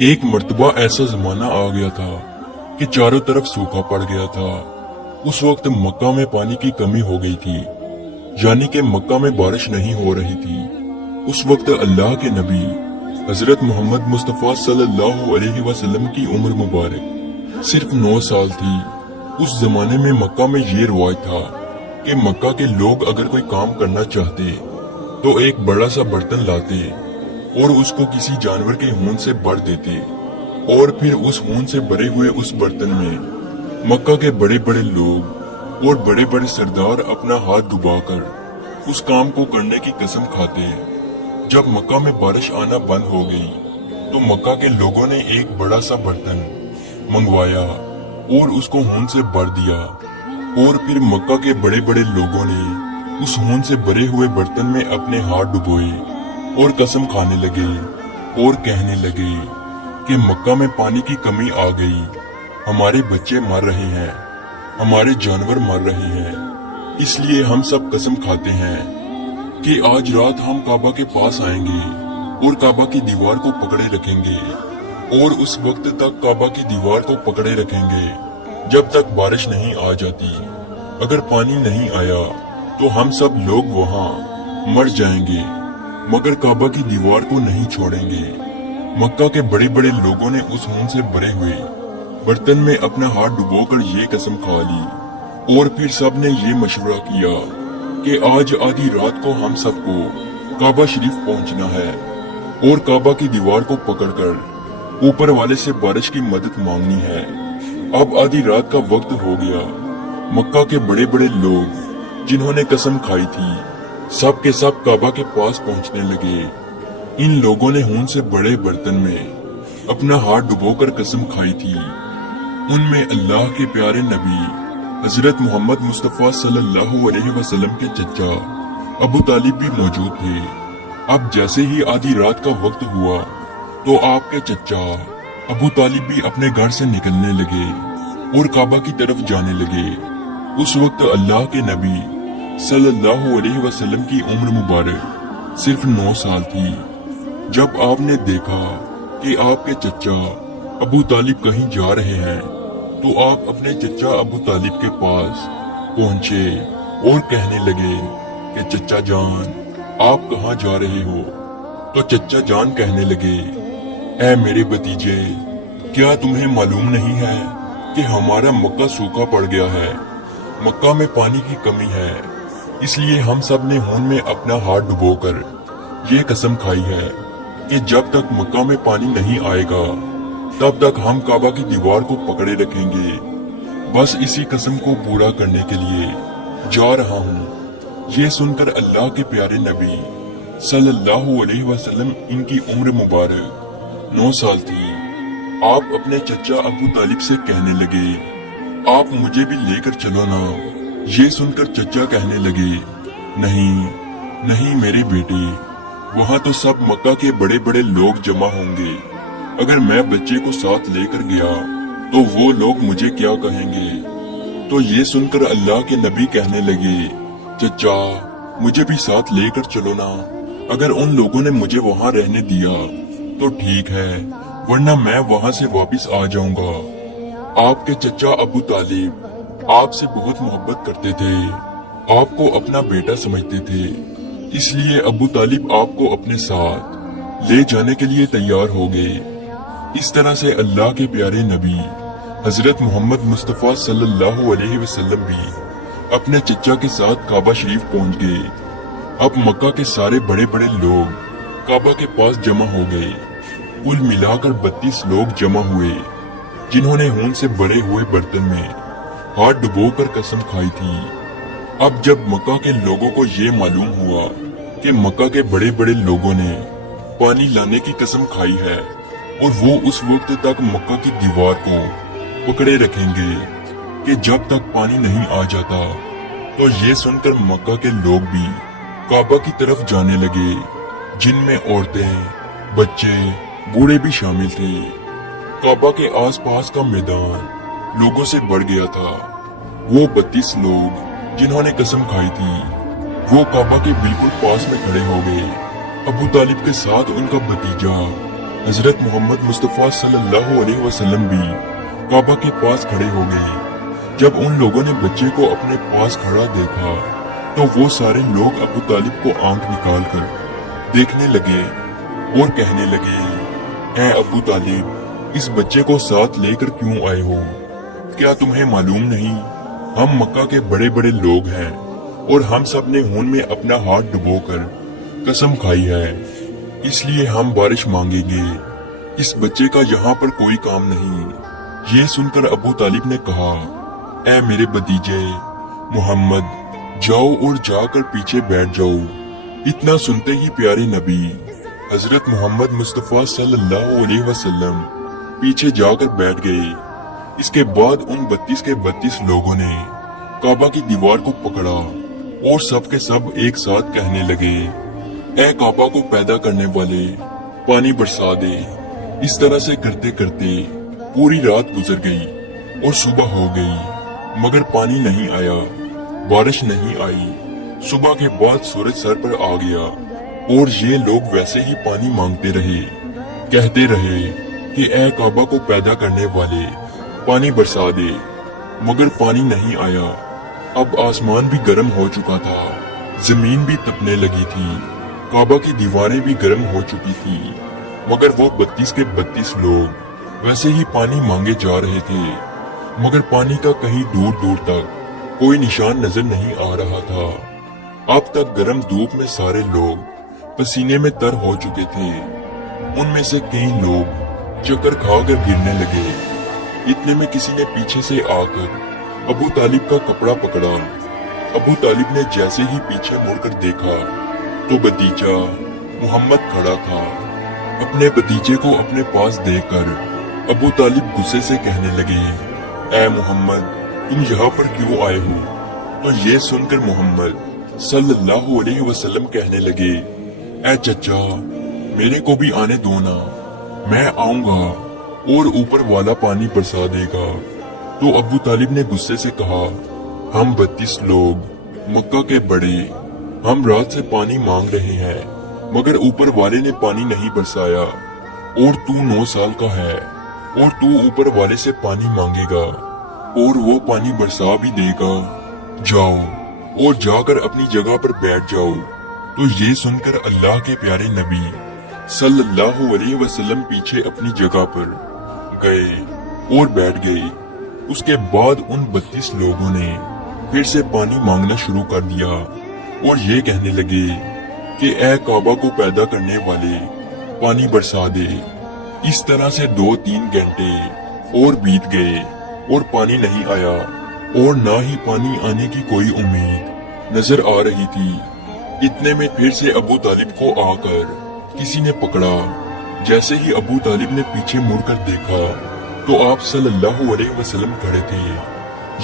एक मर्तबा ऐसा जमाना आ गया था कि चारों तरफ सूखा पड़ गया था। उस वक्त मक्का में पानी की कमी हो गई थी, यानी कि मक्का में बारिश नहीं हो रही थी। उस वक्त अल्लाह के नबी हजरत मोहम्मद मुस्तफ़ा सल्लल्लाहु अलैहि वसल्लम की उम्र मुबारक सिर्फ 9 साल थी। उस जमाने में मक्का में ये रिवाज था कि मक्का के लोग अगर कोई काम करना चाहते तो एक बड़ा सा बर्तन लाते और उसको किसी जानवर के खून से भर देते और फिर उस खून से भरे हुए उस बर्तन में मक्का के बड़े बड़े लोग और बड़े बड़े सरदार अपना हाथ डुबाकर उस काम को करने की कसम खाते। जब मक्का में बारिश आना बंद हो गई तो मक्का के लोगों ने एक बड़ा सा बर्तन मंगवाया और उसको खून से भर दिया और फिर मक्का के बड़े बड़े लोगों ने उस खून से भरे हुए बर्तन में अपने हाथ डुबोए और कसम खाने लगे और कहने लगे कि मक्का में पानी की कमी आ गई, हमारे बच्चे मर रहे हैं, हमारे जानवर मर रहे हैं, इसलिए हम सब कसम खाते हैं कि आज रात हम काबा के पास आएंगे और काबा की दीवार को पकड़े रखेंगे और उस वक्त तक काबा की दीवार को पकड़े रखेंगे जब तक बारिश नहीं आ जाती। अगर पानी नहीं आया तो हम सब लोग वहाँ मर जाएंगे, मगर काबा की दीवार को नहीं छोड़ेंगे। मक्का के बड़े बड़े लोगों ने उस खून से भरे हुए बर्तन में अपना हाथ डुबोकर ये कसम खा ली और फिर सब ने ये मशवरा किया कि आज आधी रात को हम सबको काबा शरीफ पहुंचना है और काबा की दीवार को पकड़कर ऊपर वाले से बारिश की मदद मांगनी है। अब आधी रात का वक्त हो गया। मक्का के बड़े बड़े लोग जिन्होंने कसम खाई थी सब के सब काबा के पास पहुंचने लगे। इन लोगों ने खून से बड़े बर्तन में अपना हाथ डुबोकर कसम खाई थी। उनमें अल्लाह के प्यारे नबी हजरत मोहम्मद मुस्तफ़ा सल्लल्लाहु अलैहि वसल्लम के चचा अबू तालिब भी मौजूद थे। अब जैसे ही आधी रात का वक्त हुआ तो आपके चचा अबू तालिब भी अपने घर से निकलने लगे और काबा की तरफ जाने लगे। उस वक्त अल्लाह के नबी सल्लल्लाहु अलैहि वसल्लम की उम्र मुबारक सिर्फ 9 साल थी। जब आपने देखा कि आपके चचा अबू तालिब कहीं जा रहे हैं तो आप अपने चचा अबू तालिब के पास पहुंचे और कहने लगे कि चचा जान, आप कहाँ जा रहे हो? तो चचा जान कहने लगे, ऐ मेरे भतीजे, क्या तुम्हें मालूम नहीं है कि हमारा मक्का सूखा पड़ गया है, मक्का में पानी की कमी है, इसलिए हम सब ने खून में अपना हाथ डुबोकर ये कसम खाई है कि जब तक मक्का में पानी नहीं आएगा तब तक हम काबा की दीवार को पकड़े रखेंगे। बस इसी कसम को पूरा करने के लिए जा रहा हूँ। ये सुनकर अल्लाह के प्यारे नबी सल्लल्लाहु अलैहि वसल्लम, इनकी उम्र मुबारक 9 साल थी। आप अपने चचा अबू तालिब से कहने लगे, आप मुझे भी लेकर चलो ना। ये सुनकर चचा कहने लगे, नहीं नहीं मेरे बेटे, वहाँ तो सब मक्का के बड़े बड़े लोग जमा होंगे, अगर मैं बच्चे को साथ लेकर गया तो वो लोग मुझे क्या कहेंगे? तो ये सुनकर अल्लाह के नबी कहने लगे, चचा मुझे भी साथ लेकर चलो ना, अगर उन लोगों ने मुझे वहाँ रहने दिया तो ठीक है, वरना मैं वहाँ से वापस आ जाऊंगा। आपके चचा अबू तालिब आपसे बहुत मोहब्बत करते थे, आपको अपना बेटा समझते थे, इसलिए अबू तालिब आपको अपने साथ ले जाने के लिए तैयार हो गए। इस तरह से अल्लाह के प्यारे नबी हजरत मोहम्मद मुस्तफ़ा सल्लल्लाहु अलैहि वसल्लम भी अपने चचा के साथ काबा शरीफ पहुंच गए। अब मक्का के सारे बड़े बड़े लोग काबा के पास जमा हो गए। कुल मिलाकर 32 लोग जमा हुए जिन्होंने खून से भरे हुए बर्तन में हाथ डुबोकर कसम खाई थी। अब जब मक्का के लोगों को ये मालूम हुआ कि मक्का के बड़े बड़े लोगों ने पानी लाने की कसम खाई है और वो उस वक्त तक मक्का की दीवार को पकड़े रखेंगे कि जब तक पानी नहीं आ जाता, तो ये सुनकर मक्का के लोग भी काबा की तरफ जाने लगे, जिनमें औरतें, बच्चे, बूढ़े भी शामिल थे। काबा के आसपास का मैदान लोगों से भर गया था। वो 32 लोग जिन्होंने कसम खाई थी वो काबा के बिल्कुल पास में खड़े हो गए। अबू तालिब के साथ उनका भतीजा हजरत मोहम्मद मुस्तफ़ा सल्लल्लाहु अलैहि वसल्लम भी काबा के पास खड़े हो गए। जब उन लोगों ने बच्चे को अपने पास खड़ा देखा तो वो सारे लोग अबू तालिब को आंख निकाल कर देखने लगे और कहने लगे, ऐ अबू तालिब, इस बच्चे को साथ लेकर क्यों आए हो? क्या तुम्हें मालूम नहीं हम मक्का के बड़े बड़े लोग हैं और हम सब ने खून में अपना हाथ डुबोकर कसम खाई है, इसलिए हम बारिश मांगेंगे। इस बच्चे का यहाँ पर कोई काम नहीं। ये सुनकर अबू तालिब ने कहा, ऐ मेरे भतीजे मोहम्मद, जाओ और जाकर पीछे बैठ जाओ। इतना सुनते ही प्यारे नबी हजरत मोहम्मद मुस्तफ़ा सल्लल्लाहु अलैहि वसल्लम पीछे जाकर बैठ गए। इसके बाद उन 32 के 32 लोगों ने काबा की दीवार को पकड़ा और सब के सब एक साथ कहने लगे, ऐ काबा को पैदा करने वाले, पानी बरसा दे। इस तरह से करते करते पूरी रात गुजर गई और सुबह हो गई, मगर पानी नहीं आया, बारिश नहीं आई। सुबह के बाद सूरज सर पर आ गया और ये लोग वैसे ही पानी मांगते रहे, कहते रहे कि ऐ काबा को पैदा करने वाले, पानी बरसा दे, मगर पानी नहीं आया। अब आसमान भी गर्म हो चुका था, जमीन भी तपने लगी थी, काबा की दीवारें भी गर्म हो चुकी थी, मगर वो 32 के 32 लोग वैसे ही पानी मांगे जा रहे थे, मगर पानी का कहीं दूर दूर तक कोई निशान नजर नहीं आ रहा था। अब तक गर्म धूप में सारे लोग पसीने में तर हो चुके थे। उनमें से कई लोग चक्कर खाकर गिरने लगे। इतने में किसी ने पीछे से आकर अबू तालिब का कपड़ा पकड़ा। अबू तालिब ने जैसे ही पीछे मुड़कर देखा तो भतीजा मोहम्मद खड़ा था। अपने भतीजे को अपने पास देखकर अबू तालिब गुस्से से कहने लगे, ऐ मोहम्मद, तुम यहाँ पर क्यों आए हो? तो ये सुनकर मोहम्मद सल्लल्लाहु अलैहि वसल्लम कहने लगे, ऐ चचा, मेरे को भी आने दो ना, मैं आऊंगा और ऊपर वाला पानी बरसा देगा। तो अबू तालिब ने गुस्से से कहा, हम 32 लोग मक्का के बड़े, हम रात से पानी मांग रहे हैं, मगर ऊपर वाले ने पानी नहीं बरसाया, और तू 9 साल का है और तू ऊपर वाले से पानी मांगेगा और वो पानी बरसा भी देगा। जाओ और जाकर अपनी जगह पर बैठ जाओ। तो ये सुनकर अल्लाह के प्यारे नबी सल्लल्लाहु अलैहि वसल्लम पीछे अपनी जगह पर गए और बैठ गए। उसके बाद उन 32 लोगों ने फिर से पानी मांगना शुरू कर दिया और ये कहने लगे कि ऐ काबा को पैदा करने वाले, पानी बरसा दे। इस तरह से 2-3 घंटे और बीत गए और पानी नहीं आया और ना ही पानी आने की कोई उम्मीद नजर आ रही थी। इतने में फिर से अबू तालिब को आकर किसी ने पकड़ा। जैसे ही अबू तालिब ने पीछे मुड़कर देखा तो आप सल्लल्लाहु अलैहि वसल्लम खड़े थे।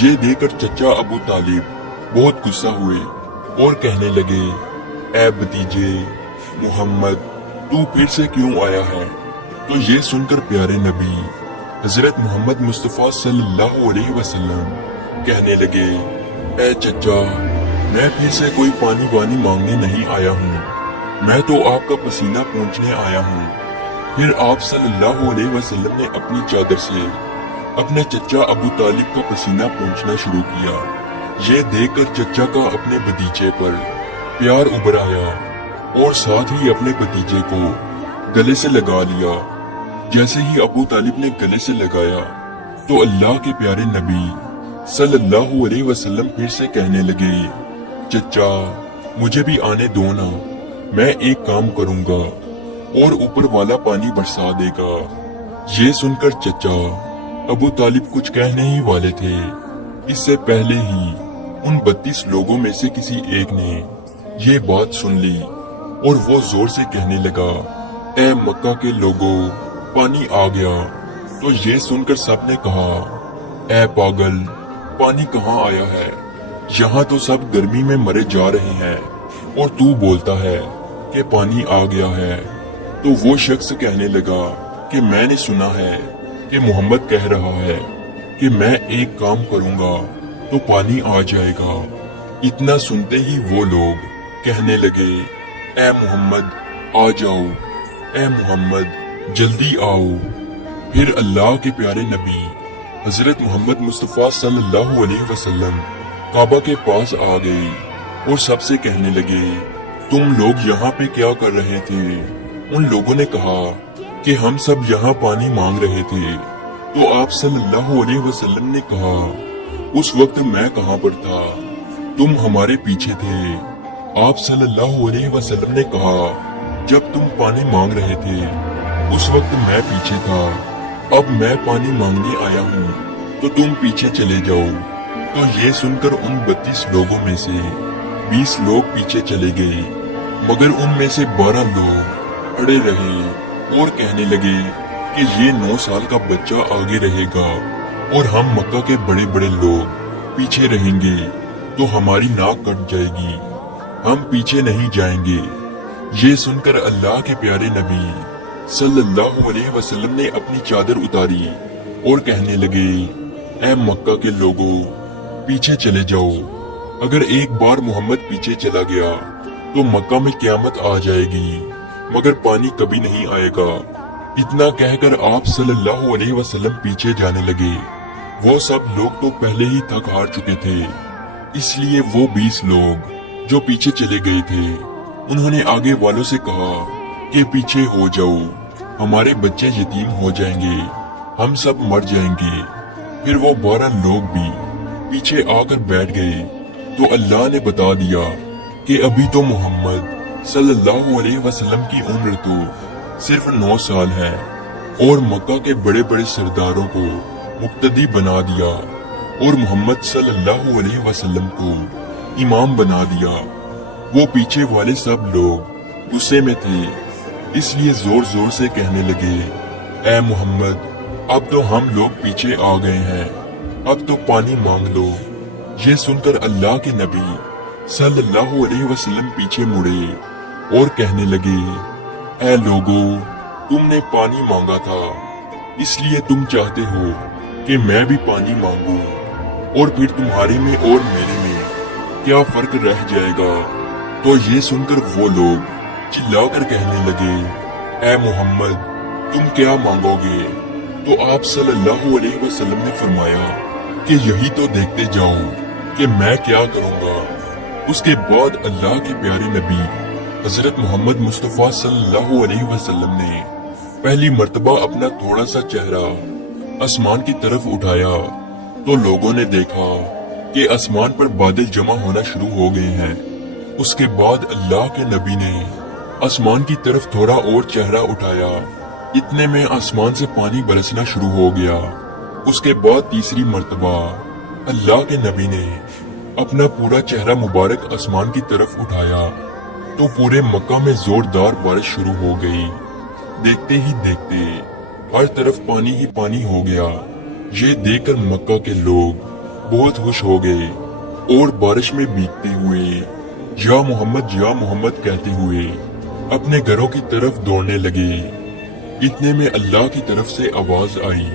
ये देखकर चचा अबू तालिब बहुत गुस्सा हुए और कहने लगे, ऐ भतीजे मोहम्मद, तू फिर से क्यों आया है? तो ये सुनकर प्यारे नबी हजरत मोहम्मद मुस्तफ़ा सल्लल्लाहु अलैहि वसल्लम कहने लगे, ऐ चचा, मैं फिर से कोई पानी वानी मांगने नहीं आया हूँ, मैं तो आपका पसीना पोंछने आया हूँ। फिर आप सल्लल्लाहु अलैहि वसल्लम ने अपनी चादर से अपने चचा अबू तालिब का पसीना पोंछना शुरू किया। ये देखकर चचा का अपने भतीजे पर प्यार उभर आया और साथ ही अपने भतीजे को गले से लगा लिया। जैसे ही अबू तालिब ने गले से लगाया तो अल्लाह के प्यारे नबी सल्लल्लाहु अलैहि वसल्लम फिर से कहने लगे, चचा, मुझे भी आने दो ना, मैं एक काम करूंगा और ऊपर वाला पानी बरसा देगा। ये सुनकर चचा अबू तालिब कुछ कहने ही वाले थे, इससे पहले ही उन 32 लोगों में से किसी एक ने ये बात सुन ली और वो जोर से कहने लगा, ऐ मक्का के लोगों, पानी आ गया। तो ये सुनकर सबने कहा, ऐ पागल, पानी कहाँ आया है? यहाँ तो सब गर्मी में मरे जा रहे हैं और तू बोलता है कि पानी आ गया है। तो वो शख्स कहने लगा कि मैंने सुना है कि मोहम्मद कह रहा है कि मैं एक काम करूंगा तो पानी आ जाएगा। इतना सुनते ही वो लोग कहने लगे, ऐ मोहम्मद आ जाओ, ऐ मोहम्मद जल्दी आओ। फिर अल्लाह के प्यारे नबी हजरत मोहम्मद मुस्तफ़ा सल्लल्लाहु अलैहि वसल्लम काबा के पास आ गए और सबसे कहने लगे, तुम लोग यहाँ पे क्या कर रहे थे? उन लोगों ने कहा कि हम सब यहाँ पानी मांग रहे थे। तो आप सल्लल्लाहु अलैहि वसल्लम ने कहा, उस वक्त मैं कहाँ पर था? तुम हमारे पीछे थे। आप सल्लल्लाहु अलैहि वसल्लम ने कहा, जब तुम पानी मांग रहे थे उस वक्त मैं पीछे था। अब मैं पानी मांगने आया हूँ तो तुम पीछे चले जाओ। तो ये सुनकर उन 32 लोगों में से 20 लोग पीछे चले गए, मगर उनमें से 12 लोग खड़े रहे और कहने लगे कि ये 9 साल का बच्चा आगे रहेगा और हम मक्का के बड़े बड़े लोग पीछे रहेंगे तो हमारी नाक कट जाएगी, हम पीछे नहीं जाएंगे। ये सुनकर अल्लाह के प्यारे नबी सल्लल्लाहु अलैहि वसल्लम ने अपनी चादर उतारी और कहने लगे, ऐ मक्का के लोगों, पीछे चले जाओ। अगर एक बार मोहम्मद पीछे चला गया तो मक्का में क़यामत आ जाएगी, मगर पानी कभी नहीं आएगा। इतना कहकर आप सल्लल्लाहु अलैहि वसल्लम पीछे जाने लगे। वो सब लोग तो पहले ही थक हार चुके थे, इसलिए वो 20 लोग जो पीछे चले गए थे उन्होंने आगे वालों से कहा कि पीछे हो जाओ, हमारे बच्चे यतीम हो जाएंगे, हम सब मर जाएंगे। फिर वो 12 लोग भी पीछे आकर बैठ गए। तो अल्लाह ने बता दिया कि अभी तो मोहम्मद सल्लल्लाहु अलैहि वसल्लम की उम्र तो सिर्फ 9 साल है और मक्का के बड़े बड़े सरदारों को मुक्तदी बना दिया और मोहम्मद सल्लल्लाहु अलैहि वसल्लम को इमाम बना दिया। वो पीछे वाले सब लोग गुस्से में थे, इसलिए जोर जोर से कहने लगे, ऐ मोहम्मद, अब तो हम लोग पीछे आ गए हैं, अब तो पानी मांग लो। ये सुनकर अल्लाह के नबी सल्लल्लाहु अलैहि वसल्लम पीछे मुड़े और कहने लगे, ऐ लोगों, तुमने पानी मांगा था, इसलिए तुम चाहते हो कि मैं भी पानी मांगूं, और फिर तुम्हारे में और मेरे में क्या फर्क रह जाएगा? तो ये सुनकर वो लोग चिल्लाकर कहने लगे, ऐ मोहम्मद, तुम क्या मांगोगे? तो आप सल्लल्लाहु अलैहि वसल्लम ने फरमाया कि यही तो देखते जाओ कि मैं क्या करूंगा। उसके बाद अल्लाह के प्यारे नबी हजरत मोहम्मद मुस्तफ़ा सल्लल्लाहु अलैहि वसल्लम ने पहली मर्तबा अपना थोड़ा सा चेहरा आसमान की तरफ उठाया तो लोगों ने देखा कि आसमान पर बादल जमा होना शुरू हो गए हैं। उसके बाद अल्लाह के नबी ने आसमान की तरफ थोड़ा और चेहरा उठाया, इतने में आसमान से पानी बरसना शुरू हो गया। उसके बाद तीसरी मर्तबा अल्लाह के नबी ने अपना पूरा चेहरा मुबारक आसमान की तरफ उठाया तो पूरे मक्का में जोरदार बारिश शुरू हो गई। देखते ही देखते हर तरफ पानी ही पानी हो गया। ये देखकर मक्का के लोग बहुत खुश हो गए और बारिश में भीगते हुए या मोहम्मद कहते हुए अपने घरों की तरफ दौड़ने लगे। इतने में अल्लाह की तरफ से आवाज आई,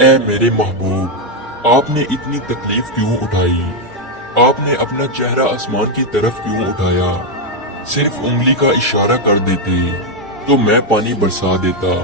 ऐ मेरे महबूब, आपने इतनी तकलीफ क्यों उठाई? आपने अपना चेहरा आसमान की तरफ क्यों उठाया? सिर्फ उंगली का इशारा कर देते तो मैं पानी बरसा देता।